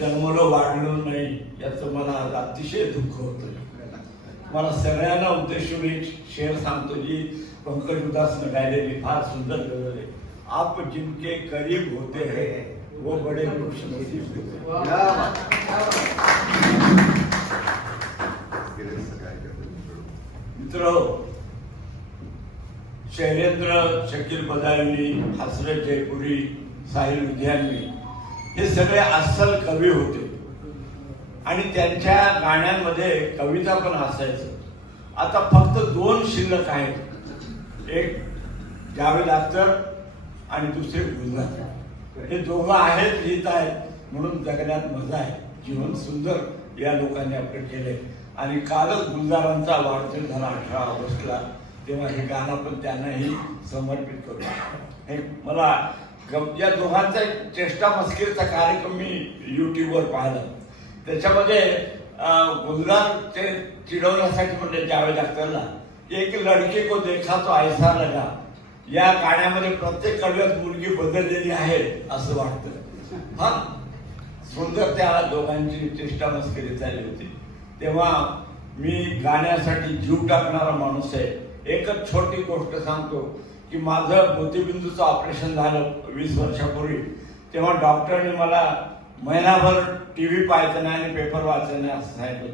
जन्मलो वाढलो नाही याचं मला आज अतिशय दुःख होतं. मला सगळ्यांना उद्देशून एक शेर सांगतो जी पंकज उदासने गायलेली फार सुंदर गजल आहे. आप जिनके करीब होते हैं वो बड़े खुशनसीब होते हैं. मित्र, शैलेंद्र शकील बदायनी, हसरत जयपुरी, साहिल लुधियानवी हे सगळे अस्सल कवी होते आणि त्यांच्या गाण्यांमध्ये कविता पण असायचं. आता फक्त दोन शिल्लक आहेत, एक जावेद अख्तर आणि दुसरे गुलजार. हे दोघं आहेत, लिहित आहेत म्हणून जगण्यात मजा आहे. जीवन सुंदर या लोकांनी आपलं केलंय. आणि कालच गुलजारांचा वाढदिवस झाला 18 ऑगस्टला, तेव्हा हे गाणं पण त्यांनाही समर्पित करू. हे मला या दोघांचा एक चेष्टा मस्करीचा कार्यक्रम मी युट्यूबवर पाहिला. त्याच्यामध्ये गुलजार ते चिडवण्यासाठी म्हणजे जावेद अख्तरला एक लडके को देखा तो ऐसा लगा, या गाण्यामध्ये प्रत्येक कडव्यात मुलगी बदललेली आहे असं वाटतं. हा सुंदर त्या दोघांची चेष्टा मस्करी झाली होती. तेव्हा मी गाण्यासाठी जीव टाकणारा माणूस आहे. एकच छोटी गोष्ट सांगतो की माझं मोतीबिंदूचं ऑपरेशन झालं 20 वर्षापूर्वी. तेव्हा डॉक्टरने मला महिनाभर TV पाहायचं नाही आणि पेपर वाचायचं नाही असं सांगितलं.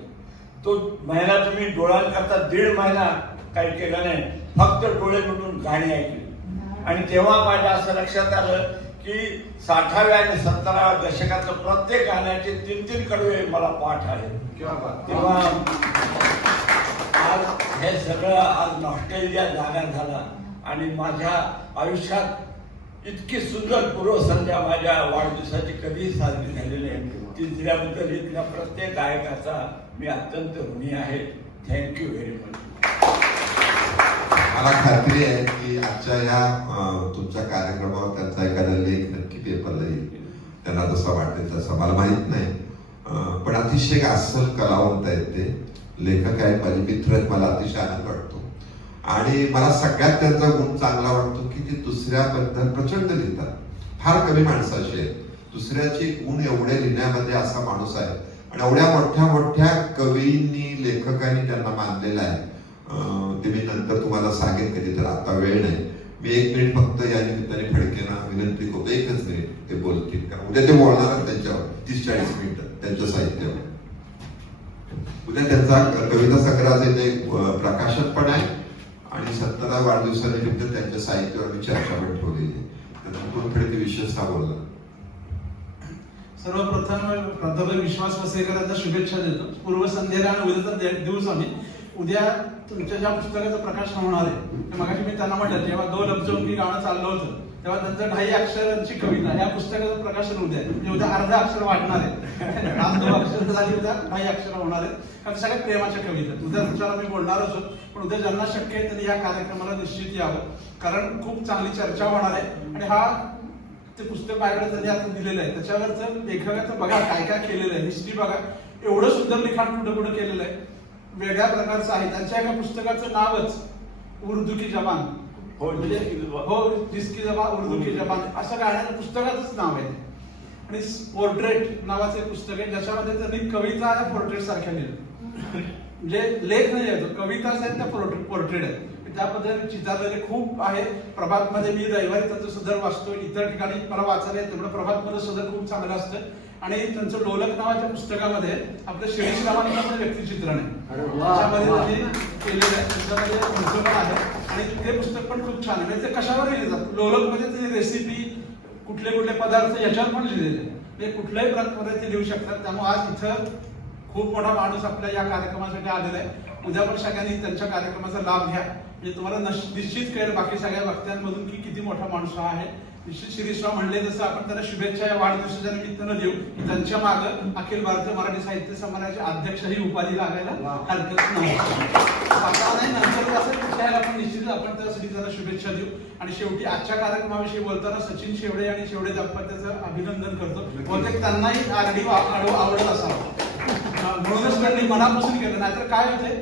तो महिना तुम्ही डोळ्यांकरता 1.5 महिना काही केलं नाही, फक्त डोळे मिटून गाणी ऐकली. आणि तेव्हा माझ्या असं लक्षात आलं की 60व्या आणि 70व्या दशकातलं प्रत्येक गाण्याचे 3-3 कडवे मला पाठ आहेत. तेव्हा आज हे सगळं आज नॉस्टॅल्जिया जागा झाला आणि माझ्या आयुष्यात इतकी सुंदर पूर्वसंध्या माझ्या वाढदिवसाची कधीही साजरी झालेली आहे. ती दिल्याबद्दल इथल्या प्रत्येक गायकाचा मी अत्यंत ऋणी आहे. Thank you very much. मला खात्री आहे की आजच्या ह्या तुमच्या कार्यक्रमावर त्यांचा एखादा लेख नक्की पेपरला येईल. त्यांना जसं वाटेल तसं मला माहित नाही, पण अतिशय अस्सल कलावंत आहेत ते. लेखक आहेत, माझे मित्र आहेत. मला अतिशय आनंद वाटतो आणि मला सगळ्यात त्यांचा गुण चांगला वाटतो की ते दुसऱ्याबद्दल प्रचंड लिहितात. फार कमी माणसं अशी आहेत दुसऱ्याची गुण एवढे लिहिण्यामध्ये असा माणूस आहे. आणि एवढ्या मोठ्या मोठ्या कवींनी लेखकांनी त्यांना मानलेलं आहे. ते मी नंतर तुम्हाला सांगेन कधी, तर आता वेळ नाही. मी 1 मिनिट फक्त या निमित्ताने फडकेंना विनंती करतो, 1च मिनिट ते बोलतील, कारण उद्या ते बोलणार त्यांच्यावर 30-40 मिनिटं त्यांच्या साहित्यावर. उद्या त्यांचा कविता संग्रहाचे ते प्रकाशन पण आहे आणि 70व्या वाढदिवसानिमित्त त्यांच्या साहित्यावर मी चर्चा पण ठेवलेली आहे. तर ते विशेषतः बोलला. सर्वप्रथम प्राध्यापक विश्वास वसेकरांना शुभेच्छा देतो. पूर्वसंध्येला आणि उद्याचा दिवस आम्ही उद्या तुमच्या ज्या पुस्तकाचं प्रकाशन होणार आहे ते मगाशी मी त्यांना म्हटलं, जेव्हा 2 लफ्जों की गाणं चाललं होतं तेव्हा त्यांचं 2.5 अक्षरांची कविता या पुस्तकाचं प्रकाशन उद्या आहे. म्हणजे उद्या अर्धा अक्षर वाटणार आहे. आज 2 अक्षर झाली, उद्या 2.5 अक्षर होणार आहेत. कारण सगळ्यात प्रेमाच्या कविता उद्या तुमच्याला मी बोलणारच होतो, पण उद्या ज्यांना शक्य आहे त्यांनी या कार्यक्रमाला निश्चित यावं, कारण खूप चांगली चर्चा होणार आहे. आणि हा ते पुस्तक माझ्याकडे त्यांनी आता दिलेलं आहे, त्याच्यावरचं लेखकाचं बघा काय काय केलेलं आहे. हिस्ट्री बघा, एवढं सुंदर लिखाण कुठं कुठं केलेलं आहे, वेगळ्या प्रकारचं आहे. त्यांच्या एका पुस्तकाचं नावच उर्दू की जबान, म्हणजे हो जिसकी जबान उर्दू की जबान असं गाण्याचं पुस्तकाचंच नाव आहे. आणि पोर्ट्रेट नावाचं पुस्तक आहे ज्याच्यामध्ये त्यांनी कविता या पोर्ट्रेट सारख्या लिहिल्या. म्हणजे लेख नाही आहे, तो कविताच आहेत त्या पोर्ट्रेट आहेत. त्या पद्धतीने चितारलेले खूप आहे. प्रभातमध्ये मी रविवारी त्यांचं सदर वाचतो, इतर ठिकाणी मला वाचायला येतं, त्यामुळे प्रभातमध्ये सदर खूप चांगलं असतं. आणि त्यांचं लोलक नावाच्या पुस्तकामध्ये आपलं शिरीषरावांचं व्यक्तिचित्रण आहे, त्याच्यामध्ये त्यांनी केलेलं आहे. त्याच्यामध्ये तुमचं पण आहे आणि ते पुस्तक पण खूप छान आहे. ते कशावर लिहितात, लोलक मध्ये ते रेसिपी कुठले कुठले पदार्थ याच्यावर पण लिहिलेले आहे. ते कुठल्याही प्रकारे ते लिहू शकतात. त्यामुळे आज इथं खूप मोठा माणूस आपल्या या कार्यक्रमासाठी आलेला आहे. उद्या पण सगळ्यांनी त्यांच्या कार्यक्रमाचा लाभ घ्या, म्हणजे तुम्हाला निश्चित कळेल बाकी सगळ्या वक्त्यांमधून की किती मोठा माणूस हा आहे. निश्चित शिरीषराव म्हणले तसं आपण त्यांना शुभेच्छा या वाढदिवसाच्या निमित्तानं देऊ की त्यांच्या मागं अखिल भारतीय मराठी साहित्य संमेलनाचे अध्यक्ष ही उपाधी लागायला हरकत नाही. आता नाही नंतर असं कुठल्याला आपण निश्चित आपण त्यासाठी त्यांना शुभेच्छा देऊ. आणि शेवटी आजच्या कार्यक्रमाविषयी बोलताना सचिन शेवडे आणि शेवडे दाम्पत्याचं अभिनंदन करतो. बहुतेक त्यांनाही आरडी आवडत असावं म्हणूनच त्यांनी मनापासून केलं. नाहीतर काय होते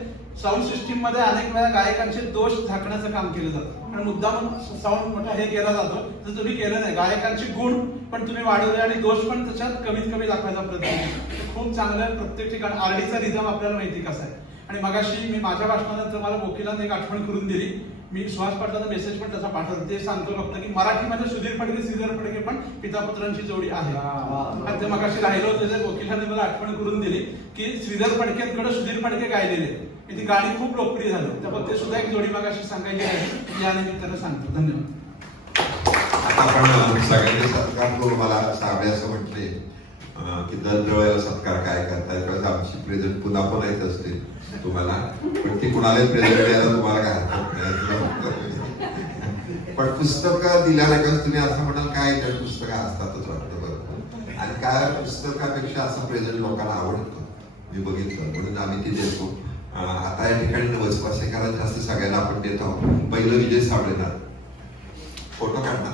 साऊंड सिस्टीम मध्ये अनेक वेळा गायकांचे दोष झाकण्याचं काम केलं जातं आणि मुद्दाम साऊंड मोठा हे केला जातो तर तुम्ही केलं नाही. गायकांचे गुण पण तुम्ही वाढवले आणि दोष पण त्याच्यात कमीत कमी दाखवायचा प्रयत्न केला. खूप चांगलं. प्रत्येक ठिकाणी आरडीचा रिझम आपल्याला माहिती कसा आहे. आणि मगाशी मी माझ्या भाषणानंतर मला वकिलांनी एक आठवण करून दिली. मी सुहास पाटलाचा मेसेज पण त्याचा पाठवतो. ते सांगतो फक्त की मराठीमध्ये सुधीर फडके श्रीधर फडके पण पितापुत्रांची जोडी आहे. आणि ते मगाशी राहिलं होतं ते वकिलांनी मला आठवण करून दिली की श्रीधर फडकेंकडे सुधीर फडके गायलेले. ती गाणी खूप लोकप्रिय झाली. त्यामुळे ते सुद्धा एक जोडी मगाशी सांगायची आहे. या निमित्तानं सांगतो. धन्यवाद. आपण सगळ्यांनी सत्कार करून मला सावे असं म्हटले की दरवेळेला सत्कार काय करताय कारण आमची प्रेझेंट पुन्हा पुन्हा येत असते तुम्हाला, पण ती कुणालाही प्रेझेंट द्यायला तुम्हाला काय हरकत नाही. पण पुस्तक दिल्यानंतर तुम्ही असं म्हणाल काय तर पुस्तकं असतातच वाटतं बरं. आणि काय पुस्तकापेक्षा असं प्रेझेंट लोकांना आवडतं मी बघितलं म्हणून आम्ही ती देतो. आता या ठिकाणी नवसपासेकरांत जास्त सगळ्यांना आपण देत आहोत. पहिलं विजय साबळेंना फोटो काढणार